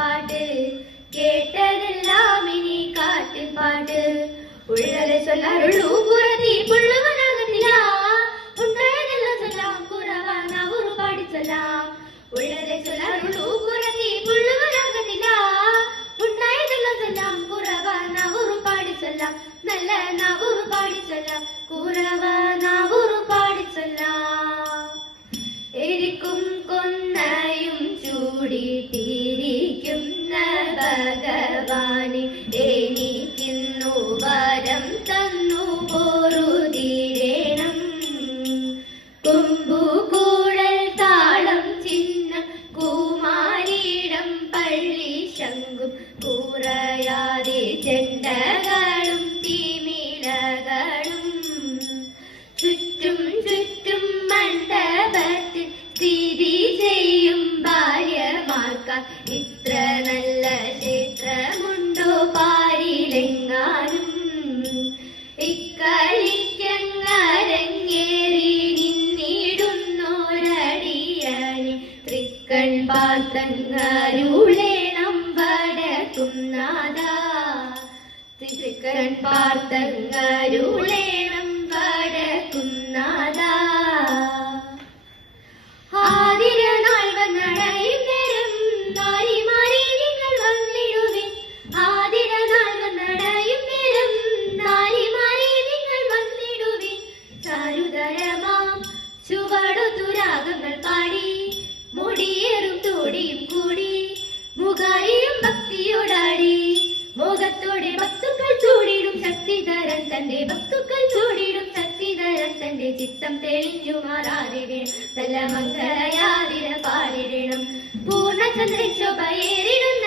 பாட்டு கேட்டதெல்லாம் இனி காட்டு பாட்டு உள்ளதை சொல்லாருள் ஊபுரதி புள்ளுவனாகத்திலா உண்மையதெல்லாம் சொல்லாம் குறவான ஒரு பாடி சொல்லாம் உள்ளதை சொல்லாருள் ஊபுரதி புள்ளுவனாகத்திலா உண்மையதெல்லாம் சொல்லாம் குறவான ஒரு பாடி சொல்லாம் நல்ல நான் ஒரு பாடி சொல்லாம் குறவான ஒரு பாடி சொல்லாம் എരിക്കും കൊന്നയും ചൂടിട്ടിരിക്കുന്ന ഭഗവാനെ എനിക്കിന്നു വരം തന്നു പൊറുതിടേണം കൊമ്പുകൂടൽ താളം ചിഹ്നം കുമാരിടം പള്ളി ശങ്കും കുറയാതെ ചെണ്ടകളും തീമിലകളും ചുറ്റും ചുറ്റും മണ്ഡപത്തിൽ സ്ഥിതി ചെയ്യും ഭാര്യമാർക്കാർ ഇത്ര നല്ല ക്ഷേത്രമുണ്ടോ പാരിലെങ്ങാനും ഇക്കളിക്കങ്ങരങ്ങേറി നിന്നിടുന്നോരടിയനെ തൃക്കൺ പാർത്തങ്ങരുളേണം വടക്കുന്നാഥാ തൃക്കൺ പാർത്തങ്ങരുളേണം വടക്കുന്നാഥാ ആതിരനാൾ വന്നടയും നേരം നാരിമാരെ നിങ്ങൾ വന്നിടുവിൻ ആതിരനാൾ വന്നടയും നേരം നാരിമാരെ നിങ്ങൾ വന്നിടുവിൻ ചാരുതരമാം ചുവടുതുരാഗങ്ങൾ പാടി മുടിയേറും തോടിയും കൂടി മുഖാരിയും ഭക്തിയോടാടി മോഹത്തോടെ ഭക്തുക്കൾ ചൂടിടും ശക്തിധരൻ തന്റെ ഭക്തുക്കൾ ചൂടിടും ശക്തിധരൻ തന്റെ ചിത്തം തെളിഞ്ഞു മാറാതിടണം നല്ല മംഗളയാതിര പാടിടണം പൂർണ്ണചന്ദ്രശോഭയേറിടുന്ന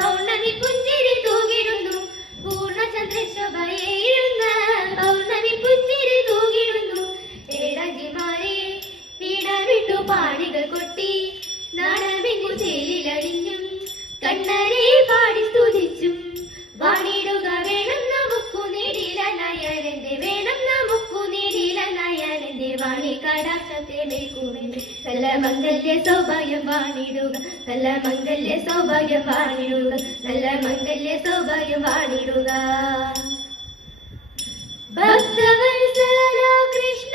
പൗർണമി പുഞ്ചിരി തൂകിടുന്നു പൂർണ്ണചന്ദ്രശോഭയേറിടുന്ന പൗർണമി പുഞ്ചിരി തൂകിടുന്നു ഏടജിമാരെ ഇടവിട്ടു പാടികൾ കൊട്ടി നാടമെങ്ങു ചേലിലടിഞ്ഞും കണ്ണരെ പാടി സ്തുതിച്ചും വാണിടുക വേണം നമുക്കു നീടില നയനന്റെ വേണം നമുക്കു നീടില നയനന്റെ വാണി കടാക്ഷത്തെ മേൽക്കുമെന്ന് നല്ല മംഗല്യ സൗഭാഗ്യം വാണിടുക നല്ല മംഗല്യ സൗഭാഗ്യം വാണിടുക നല്ല മംഗല്യ സൗഭാഗ്യം വാണിടുക ഭക്തവത്സല കൃഷ്ണ